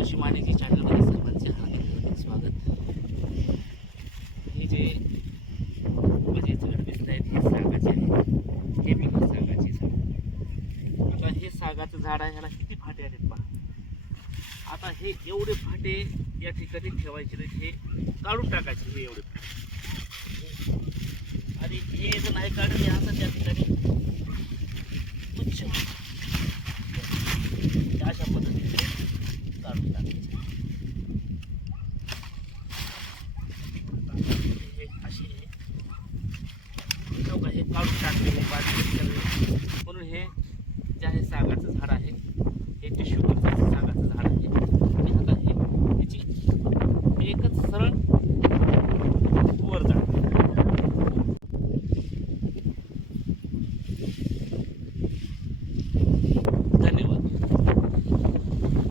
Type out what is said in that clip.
कृषी मानेची चॅनलमध्ये सर्वांचे हार्दिक हार्दिक स्वागत. हे जे म्हणजे झाड दिसत आहेत हे सागाचे आहे हे बघा सागाचे झाड आता हे सागाचं झाड आहे ह्याला किती फाटे आहेत पहा. आता हे एवढे फाटे या ठिकाणी ठेवायचे नाही हे काढून टाकायचे हे एवढे आणि हे जर नाही काढून हे आता त्या ठिकाणी अच्छा अशा पद्धतीने असे लोक हे काढून टाकलेले बाजू म्हणून हे जे आहे सागाचं झाड आहे हे टिश्यू सागाचं झाड आहे. आणि आता हे त्याची एकच सरळ